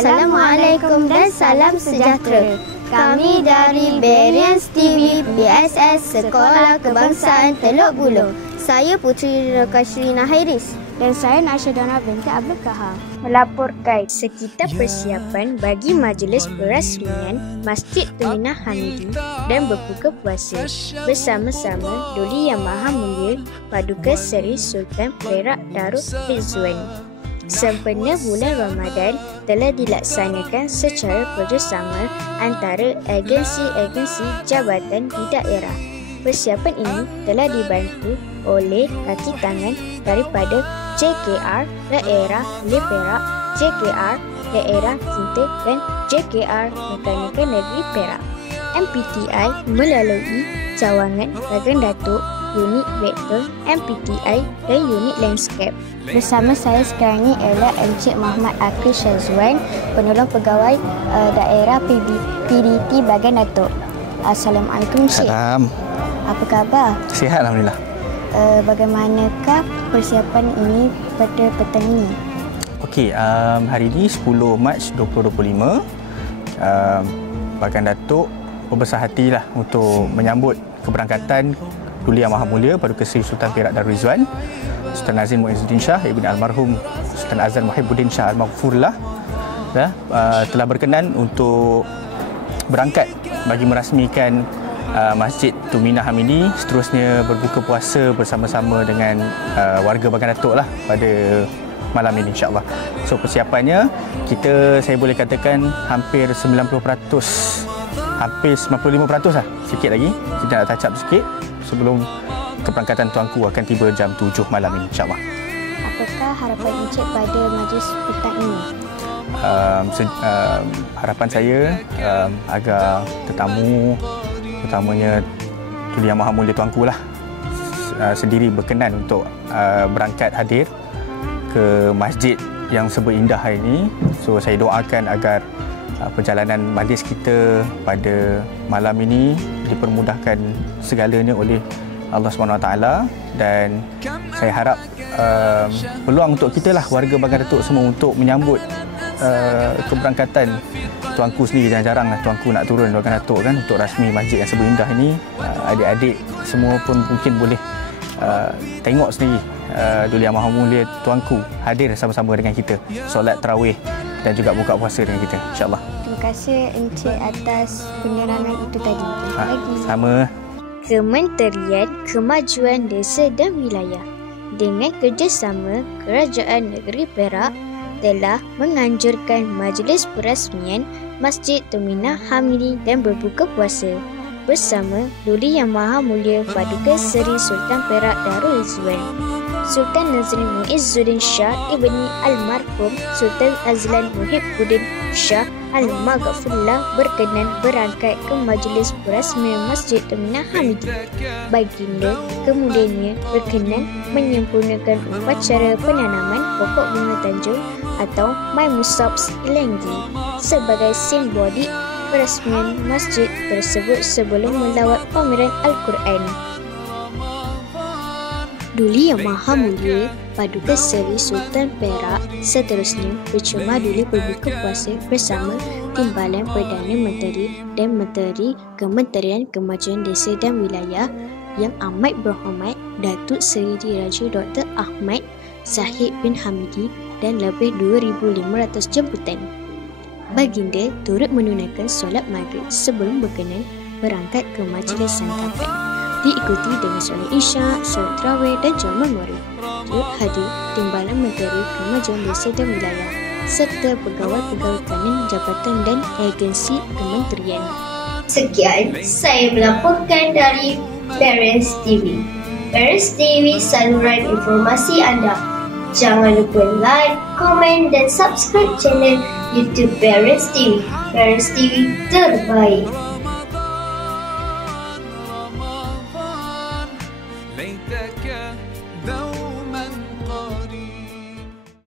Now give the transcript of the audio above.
Assalamualaikum dan salam sejahtera. Kami dari Barriers TV BSS Sekolah Kebangsaan Teluk Buluh. Saya Puteri Rekashrina Hairis. Dan saya Narsyadana binti Abdul Kahar melaporkan sekitar persiapan bagi majlis perasmian Masjid Tuminah Hamidi dan berbuka puasa bersama-sama Duli Yang Maha Mulia Paduka Seri Sultan Perak Darul Rizwan. Sempena bulan Ramadan telah dilaksanakan secara kerjasama antara agensi-agensi jabatan di daerah. Persiapan ini telah dibantu oleh kaki tangan daripada JKR Daerah Perak, JKR Daerah Cinta dan JKR Mekanikal Negeri Perak. MPTI melalui cawangan Bagan Datuk, unit vektor MPTI dan unit landscape. Bersama saya sekarang ini ialah Encik Muhammad Akil Syazwan, penolong pegawai daerah PDT Bagan Datuk. Assalamualaikum Encik. Salam. Apa khabar? Sihat Alhamdulillah. Bagaimanakah persiapan ini pada petang ini? Okey, hari ini 10 Mac 2025, Bagan Datuk berbesar hatilah untuk menyambut keberangkatan Duli Yang Maha Mulia Paduka Seri Sultan Perak Darul Rizwan, Sultan Azim Muizzuddin Shah Ibn Almarhum Sultan Azan Muhibbuddin Shah Al-Maghfurlah telah berkenan untuk berangkat bagi merasmikan Masjid Tuminah Hamidi, seterusnya berbuka puasa bersama-sama dengan warga Bagan Datuk lah pada malam ini insya-Allah. So persiapannya saya boleh katakan hampir 90%, hampir 95% lah, sikit lagi kita nak touch up sikit sebelum keberangkatan tuanku akan tiba jam 7 malam ini insya-Allah. Apakah harapan Encik pada majlis petang ini? Harapan saya agar tetamu, utamanya Duli Yang Maha Mulia tuanku lah, sendiri berkenan untuk berangkat hadir ke masjid yang seberindah hari ini. So saya doakan agar perjalanan majlis kita pada malam ini dipermudahkan segalanya oleh Allah SWT, dan saya harap peluang untuk kita lah warga Bagan Datuk semua untuk menyambut keberangkatan tuanku sendiri. Jarang-jarang lah tuanku nak turun Bagan Datuk kan untuk rasmi masjid yang seberindah ini. Adik-adik semua pun mungkin boleh tengok sendiri Duli Yang Maha Mulia tuanku hadir sama-sama dengan kita solat tarawih dan juga buka puasa dengan kita insya-Allah. Terima kasih Encik atas penerangan itu tadi. Terima kasih. Sama. Kementerian Kemajuan Desa dan Wilayah dengan kerjasama Kerajaan Negeri Perak telah menganjurkan majlis perasmian Masjid Tuminah Hamidi dan berbuka puasa bersama Duli Yang Maha Mulia Paduka Seri Sultan Perak Darul Rizwan, Sultan Nazrin Muizzuddin Shah Ibni Almarhum Sultan Azlan Muhibbuddin Shah Al-Maghfurlah berkenan berangkat ke majlis perasmian Masjid Tuminah Hamidi. Baginda kemudiannya berkenan menyempurnakan upacara penanaman pokok bunga tanjung atau Mai Musabs Ilenggi sebagai simbolik perasmian masjid tersebut sebelum melawat pameran Al-Quran. Duli Yang Maha Mulia Paduka Seri Sultan Perak seterusnya bercuma duli berbuka puasa bersama Timbalan Perdana Menteri dan Menteri Kementerian Kemajuan Desa dan Wilayah Yang Amat Berhormat Datuk Seri Diraja Dr. Ahmad Zahid bin Hamidi dan lebih 2,500 jemputan. Baginda turut menunaikan solat maghrib sebelum berkenan berangkat ke majlis santapan, diikuti dengan solat isya, solat tarawih dan jamuan waris. Turut hadir Timbalan Menteri Kemajuan Desa dan Wilayah serta pegawai-pegawai kanan jabatan dan agensi kementerian. Sekian saya melaporkan dari Barriers TV. Barriers TV, saluran informasi anda. Jangan lupa like, komen dan subscribe channel YouTube Barriers TV. Barriers TV terbaik.